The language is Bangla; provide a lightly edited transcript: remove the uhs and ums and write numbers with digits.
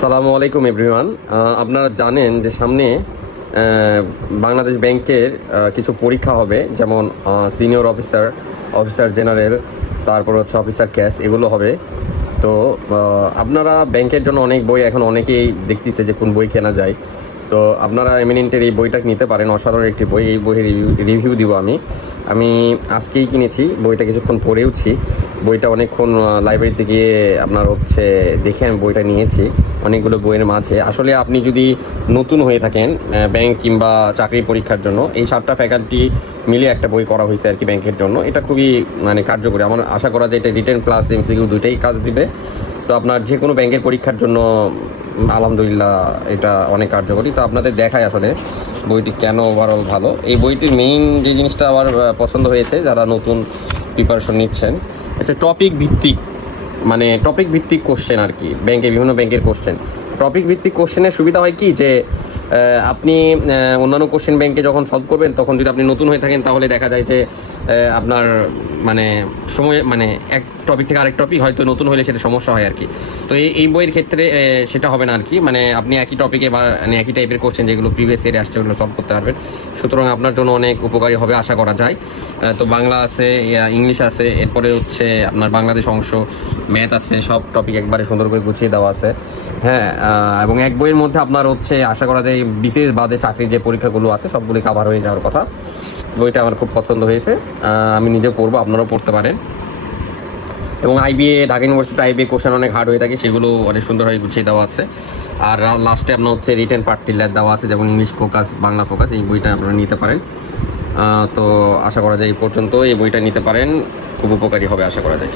আসসালামু আলাইকুম এভরিওয়ান। আপনারা জানেন যে সামনে বাংলাদেশ ব্যাংকের কিছু পরীক্ষা হবে, যেমন সিনিয়র অফিসার, অফিসার জেনারেল, তারপর হচ্ছে অফিসার ক্যাশ, এগুলো হবে। তো আপনারা ব্যাংকের জন্য অনেক বই এখন অনেকেই দেখতেছে যে কোন বই কেনা যায়। তো আপনারা এমিনেন্টের এই বইটা নিতে পারেন, অসাধারণ একটি বই। এই বইয়ের রিভিউ দিব আমি আজকেই কিনেছি বইটা, কিছুক্ষণ পড়েওছি বইটা, অনেকক্ষণ লাইব্রেরিতে গিয়ে আপনার হচ্ছে দেখে আমি বইটা নিয়েছি অনেকগুলো বইয়ের মাঝে। আসলে আপনি যদি নতুন হয়ে থাকেন ব্যাংক কিংবা চাকরি পরীক্ষার জন্য, এই 7টা ফ্যাকাল্টি মিলে একটা বই করা হয়েছে আর কি ব্যাংকের জন্য। এটা খুবই কার্যকরী। আমার আশা করা যায় এটা রিটেন প্লাস এমসিকিউ দুইটাই কাজ দিবে। তো আপনার যে কোনো ব্যাংকের পরীক্ষার জন্য আলহামদুলিল্লাহ এটা অনেক কার্যকরী। তো আপনাদের দেখায় আসলে বইটি কেন ওভারঅল ভালো। এই বইটির মেইন যে জিনিসটা আমার পছন্দ হয়েছে, যারা নতুন প্রিপারেশন নিচ্ছেন, আচ্ছা টপিক ভিত্তিক, টপিক ভিত্তিক কোশ্চেন আর কি। বিভিন্ন ব্যাংকের কোশ্চেন টপিক ভিত্তিক কোশ্চেনের সুবিধা হয় কি যে আপনি অন্যান্য কোশ্চেন ব্যাংকে যখন সলভ করবেন, তখন যদি আপনি নতুন হয়ে থাকেন তাহলে দেখা যায় যে আপনার সময় এক টপিক থেকে আরেক টপিক হয়তো নতুন হলে সেটা সমস্যা হয় আর কি। তো এই বইয়ের ক্ষেত্রে সেটা হবে না আর কি। আপনি একই টপিকে বা একই টাইপের কোশ্চেন যেগুলো প্রিভিয়াস ইয়ারে আসছে ওগুলো সলভ করতে পারবেন। সুতরাং আপনার জন্য অনেক উপকারী হবে আশা করা যায়। তো বাংলা আছে, ইংলিশ আছে, এরপরে হচ্ছে আপনার বাংলাদেশ অংশ, ম্যাথ আছে, সব টপিক একবারে সুন্দর করে গুছিয়ে দেওয়া আছে। হ্যাঁ, এবং এক বইয়ের মধ্যে আপনার হচ্ছে আশা করা যায় বিশেষ বাদে চাকরির যে পরীক্ষাগুলো আছে সবগুলি কাভার হয়ে যাওয়ার কথা। বইটা আমার খুব পছন্দ হয়েছে, আমি নিজে পড়বো, আপনারাও পড়তে পারেন। এবং IBA, Dhaka university IBA question অনেক হার্ড হয়ে থাকে, সেগুলো অনেক সুন্দরভাবে গুছিয়ে দেওয়া আছে। আর লাস্টে আপনার হচ্ছে রিটেন পার্টটি দেওয়া আছে, যেমন ইংলিশ ফোকাস, বাংলা ফোকাস। এই বইটা আপনারা নিতে পারেন। তো আশা করা যায় এই পর্যন্ত এই বইটা নিতে পারেন, খুব উপকারী হবে আশা করা যায়।